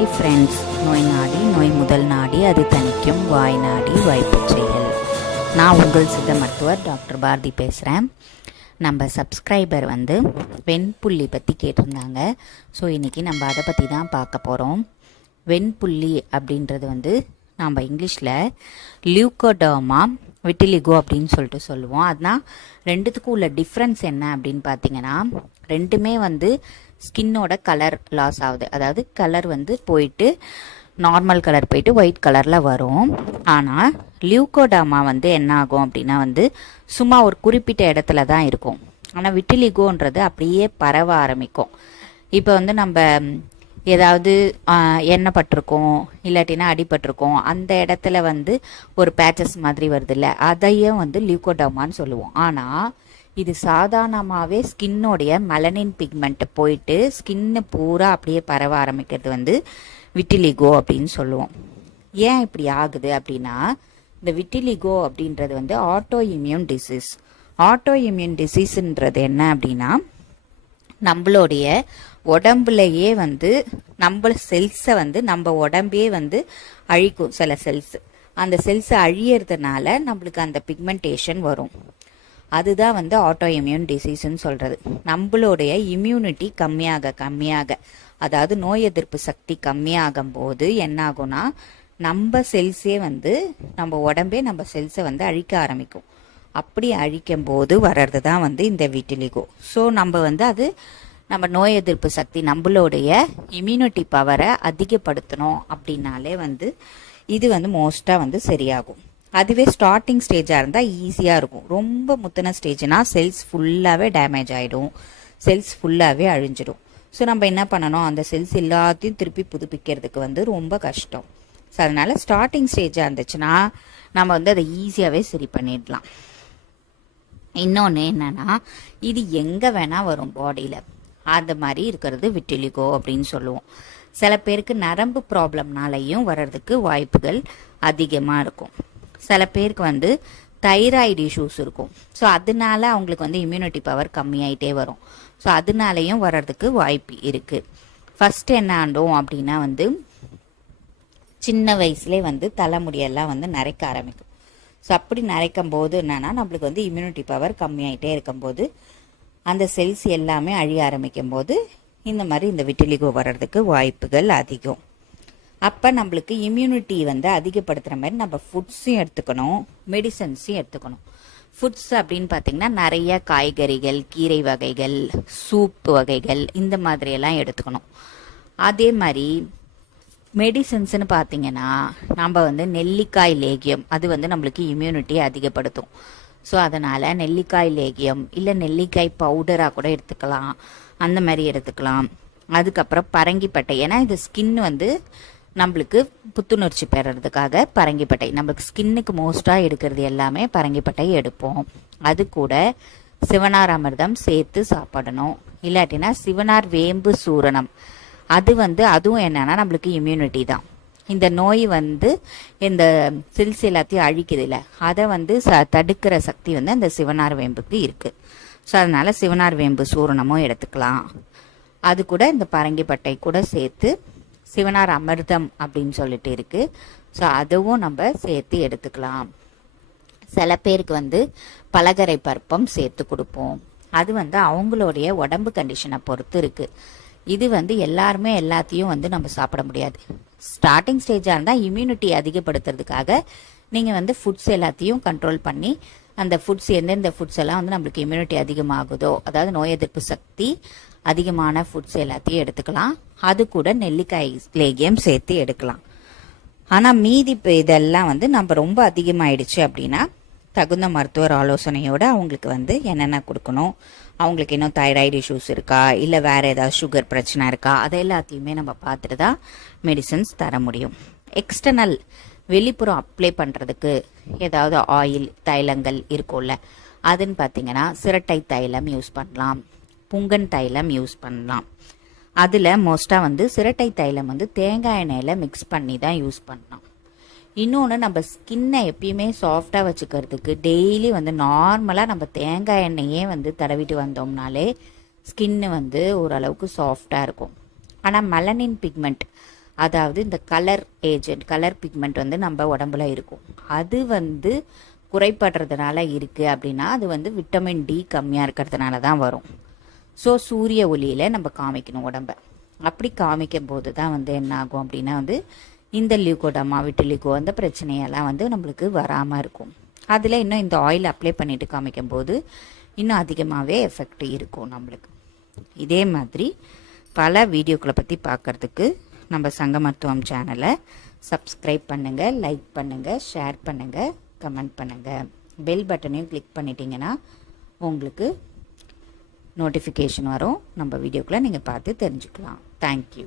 Hi friends நோய் நாடி நோய் முதல் நாடி அது தணிக்கும். வாய் நாடி வாய்ப்பு செயல். நான் உங்கள் சித்த மருத்துவர் டாக்டர் பாரதி பேசுகிறேன் நம்ம சப்ஸ்கிரைபர் வந்து வெண்புள்ளி பற்றி கேட்டிருந்தாங்க. ஸோ இன்றைக்கி நம்ம அதை பற்றி தான் பார்க்க போகிறோம் வெண்புள்ளி அப்படின்றது வந்து நம்ம இங்கிலீஷில் லியூகோடோமா விட்டிலிகோ அப்படின்னு சொல்லிட்டு சொல்லுவோம். அதுதான் ரெண்டுத்துக்கும் உள்ள டிஃப்ரென்ஸ் என்ன அப்படின்னு பார்த்தீங்கன்னா ரெண்டுமே வந்து ஸ்கின்னோட கலர் லாஸ் ஆகுது. அதாவது கலர் வந்து போயிட்டு நார்மல் கலர் போயிட்டு ஒயிட் கலரில் வரும். ஆனால் லியூகோடாமா வந்து என்ன ஆகும் அப்படின்னா வந்து சும்மா ஒரு குறிப்பிட்ட இடத்துல தான் இருக்கும். ஆனால் விட்டிலிகோன்றது அப்படியே பரவ ஆரம்பிக்கும். இப்போ வந்து நம்ம ஏதாவது எண்ணெய் பட்டிருக்கோம் இல்லாட்டினா அடிபட்டிருக்கோம் அந்த இடத்துல வந்து ஒரு பேச்சஸ் மாதிரி வருது இல்லை அதையும் வந்து லியூகோடமான்னு சொல்லுவோம். ஆனால் இது சாதாரணமாகவே ஸ்கின்னோடைய மெலனின் பிக்மெண்ட் போயிட்டு ஸ்கின்னு பூரா அப்படியே பரவ ஆரம்பிக்கிறது வந்து விட்டிலிகோ அப்படின்னு சொல்லுவோம். ஏன் இப்படி ஆகுது அப்படின்னா இந்த விட்டிலிகோ அப்படின்றது வந்து autoimmune disease autoimmune டிசீஸ்ன்றது என்ன அப்படின்னா நம்மளுடைய உடம்புலையே வந்து நம்ம செல்ஸை வந்து நம்ம உடம்பே வந்து அழிக்கும் சில செல்ஸ் அந்த செல்ஸ் அழியறதுனால நம்மளுக்கு அந்த பிக்மெண்டேஷன் வரும். அதுதான் வந்து ஆட்டோ இம்யூன் டிசீஸ்ன்னு சொல்கிறது நம்மளுடைய இம்யூனிட்டி கம்மியாக கம்மியாக. அதாவது நோய் எதிர்ப்பு சக்தி கம்மியாகும் போது என்ன ஆகும்னா நம்ம செல்ஸே வந்து நம்ம உடம்பே நம்ம செல்ஸை வந்து அழிக்க ஆரம்பிக்கும். அப்படி அழிக்கும் போது வர்றது தான் வந்து இந்த விட்டிலிகோ ஸோ நம்ம வந்து அது நம்ம நோய் எதிர்ப்பு சக்தி நம்மளுடைய இம்யூனிட்டி பவரை அதிகப்படுத்தணும் அப்படின்னாலே வந்து இது வந்து மோஸ்ட்டாக வந்து சரியாகும். அதுவே ஸ்டார்டிங் ஸ்டேஜாக இருந்தால் ஈஸியாக இருக்கும். ரொம்ப முத்தின ஸ்டேஜ்னால் செல்ஸ் ஃபுல்லாகவே டேமேஜ் ஆகிடும் செல்ஸ் ஃபுல்லாகவே அழிஞ்சிடும். ஸோ நம்ம என்ன பண்ணணும்? அந்த செல்ஸ் எல்லாத்தையும் திருப்பி புதுப்பிக்கிறதுக்கு வந்து ரொம்ப கஷ்டம். ஸோ அதனால் ஸ்டார்டிங் ஸ்டேஜாக இருந்துச்சுன்னா நம்ம வந்து அதை ஈஸியாகவே சரி பண்ணிடலாம். இன்னொன்று என்னென்னா இது எங்கே வேணால் வரும் பாடியில் அந்த மாதிரி இருக்கிறது விட்டிலிகோ அப்படின்னு சொல்லுவோம். சில பேருக்கு நரம்பு ப்ராப்ளம்னாலையும் வர்றதுக்கு வாய்ப்புகள் அதிகமாக இருக்கும். சில பேருக்கு வந்து தைராய்டு இஷ்யூஸ் இருக்கும். ஸோ அதனால அவங்களுக்கு வந்து இம்யூனிட்டி பவர் கம்மியாயிட்டே வரும். ஸோ அதனாலையும் வர்றதுக்கு வாய்ப்பு இருக்குது ஃபர்ஸ்ட் என்ன ஆண்டோம் அப்படின்னா வந்து சின்ன வயசுலேயே வந்து தலைமுடியெல்லாம் வந்து நரைக்க ஆரம்பிக்கும். ஸோ அப்படி நரைக்கும் போது என்னன்னா நம்மளுக்கு வந்து இம்யூனிட்டி பவர் கம்மியாயிட்டே இருக்கும்போது அந்த செல்ஸ் எல்லாமே அழிய ஆரம்பிக்கும் போது இந்த மாதிரி இந்த விட்டிலிகோ வர்றதுக்கு வாய்ப்புகள் அதிகம். அப்போ நம்மளுக்கு இம்யூனிட்டி வந்து அதிகப்படுத்துகிற மாதிரி நம்ம ஃபுட்ஸையும் எடுத்துக்கணும் மெடிசன்ஸையும் எடுத்துக்கணும். ஃபுட்ஸ் அப்படின்னு பார்த்தீங்கன்னா நிறைய காய்கறிகள் கீரை வகைகள் சூப் வகைகள் இந்த மாதிரியெல்லாம் எடுத்துக்கணும். அதே மாதிரி மெடிசன்ஸ்னு பார்த்தீங்கன்னா நம்ம வந்து நெல்லிக்காய் லேகியம் அது வந்து நம்மளுக்கு இம்யூனிட்டி அதிகப்படுத்தும். ஸோ அதனால் நெல்லிக்காய் லேகியம் இல்லை நெல்லிக்காய் பவுடராக கூட எடுத்துக்கலாம். அந்த மாதிரி எடுத்துக்கலாம். அதுக்கப்புறம் பரங்கிப்பட்டை. ஏன்னா இது ஸ்கின் வந்து நம்மளுக்கு புத்துணர்ச்சி பெறறதுக்காக பரங்கிப்பட்டை. நம்மளுக்கு ஸ்கின்னுக்கு மோஸ்ட்டாக எடுக்கிறது எல்லாமே பரங்கிப்பட்டை எடுப்போம். அது கூட சிவனார் அமிர்தம் சேர்த்து சாப்பிடணும். இல்லாட்டினா சிவனார் வேம்பு சூரணம். அது வந்து அதுவும் என்னன்னா நம்மளுக்கு இம்யூனிட்டி தான். இந்த நோய் வந்து இந்த சில்ஸ் எல்லாத்தையும் அழிக்குது இல்லை அதை வந்து ச தடுக்கிற சக்தி வந்து அந்த சிவனார் வேம்புக்கு இருக்குது ஸோ அதனால் சிவனார் வேம்பு சூரணமும் எடுத்துக்கலாம். அது கூட இந்த பரங்கிப்பட்டை கூட சேர்த்து சிவனார் அமிர்தம் அப்படின்னு சொல்லிட்டு இருக்குது ஸோ அதுவும் நம்ம சேர்த்து எடுத்துக்கலாம். சில பேருக்கு வந்து பலகரை பருப்பம் சேர்த்து கொடுப்போம். அது வந்து அவங்களுடைய உடம்பு கண்டிஷனை பொறுத்து இருக்குது இது வந்து எல்லாருமே எல்லாத்தையும் வந்து நம்ம சாப்பிட முடியாது. ஸ்டார்டிங் ஸ்டேஜாக இருந்தால் இம்யூனிட்டி அதிகப்படுத்துறதுக்காக நீங்கள் வந்து ஃபுட்ஸ் எல்லாத்தையும் கண்ட்ரோல் பண்ணி அந்த ஃபுட்ஸ் எந்தெந்த ஃபுட்ஸ் எல்லாம் வந்து நம்மளுக்கு இம்யூனிட்டி அதிகமாகுதோ அதாவது நோய் எதிர்ப்பு சக்தி அதிகமான ஃபுட்ஸ் எல்லாத்தையும் எடுத்துக்கலாம். அது கூட நெல்லிக்காய் லேகியம் சேர்த்து எடுக்கலாம். ஆனால் மீதி இப்போ இதெல்லாம் வந்து நம்ம ரொம்ப அதிகமாயிடுச்சு அப்படின்னா தகுந்த மருத்துவர் ஆலோசனையோடு அவங்களுக்கு வந்து என்னென்ன கொடுக்கணும்? அவங்களுக்கு இன்னும் தைராய்டு இஷ்யூஸ் இருக்கா? இல்லை வேறு ஏதாவது சுகர் பிரச்சனை இருக்கா? அதை எல்லாத்தையுமே நம்ம பார்த்துட்டு தான் மெடிசன்ஸ் தர முடியும். எக்ஸ்டர்னல் வெளிப்புறம் அப்ளை பண்ணுறதுக்கு ஏதாவது ஆயில் தைலங்கள் இருக்கும்ல அதுன்னு பார்த்தீங்கன்னா சிரட்டை தைலம் யூஸ் பண்ணலாம். புங்கன் தைலம் யூஸ் பண்ணலாம். அதில் மோஸ்ட்டாக வந்து சிரட்டை தைலம் வந்து தேங்காய் எண்ணெயில் மிக்ஸ் பண்ணி தான் யூஸ் பண்ணலாம். இன்னொன்று நம்ம ஸ்கின்னை எப்பயுமே சாஃப்டாக வச்சுக்கிறதுக்கு டெய்லி வந்து நார்மலாக நம்ம தேங்காய் எண்ணெயே வந்து தடவிட்டு வந்தோம்னாலே ஸ்கின்னு வந்து ஓரளவுக்கு சாஃப்டாக இருக்கும். ஆனால் மெலனின் பிக்மெண்ட் அதாவது இந்த கலர் ஏஜென்ட் கலர் பிக்மெண்ட் வந்து நம்ம உடம்புல இருக்கும். அது வந்து குறைபடுறதுனால இருக்குது அப்படின்னா அது வந்து விட்டமின் டி கம்மியாக இருக்கிறதுனால தான் வரும். ஸோ சூரிய ஒளியில் நம்ம காமிக்கணும் உடம்ப. அப்படி காமிக்கும் போது தான் வந்து என்ன ஆகும் அப்படின்னா வந்து இந்த லியூகோடமா விட்டிலிகோ அந்த பிரச்சனையெல்லாம் வந்து நம்மளுக்கு வராமல் இருக்கும். அதில் இன்னும் இந்த ஆயில் அப்ளை பண்ணிட்டு காமிக்கும் போது இன்னும் அதிகமாகவே எஃபெக்ட் இருக்கும் நம்மளுக்கு. இதே மாதிரி பல வீடியோக்களை பற்றி பார்க்குறதுக்கு நம்ம சங்க மருத்துவம் சேனலை சப்ஸ்கிரைப் பண்ணுங்கள் லைக் பண்ணுங்கள் ஷேர் பண்ணுங்கள் கமெண்ட் பண்ணுங்கள் பெல் பட்டனையும் கிளிக் பண்ணிட்டீங்கன்னா உங்களுக்கு நோட்டிஃபிகேஷன் வரும். நம்ம வீடியோக்குள்ளே நீங்கள் பார்த்து தெரிஞ்சுக்கலாம். தேங்க்யூ